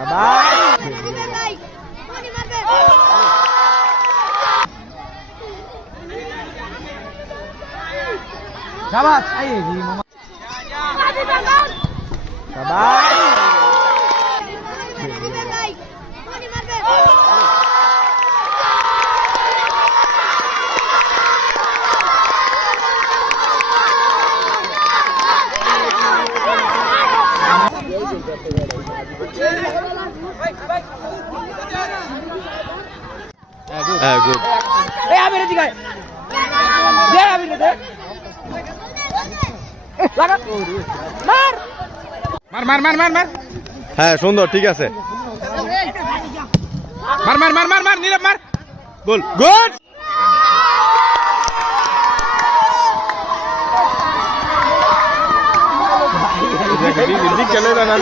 Sabat, ayo di mama. Sabat. Good. Amir juga. Dia Amir deh. Lagat. Mar. হ্যাঁ সুন্দর ঠিক আছে মার নীরব মার গোল গুড খেলে না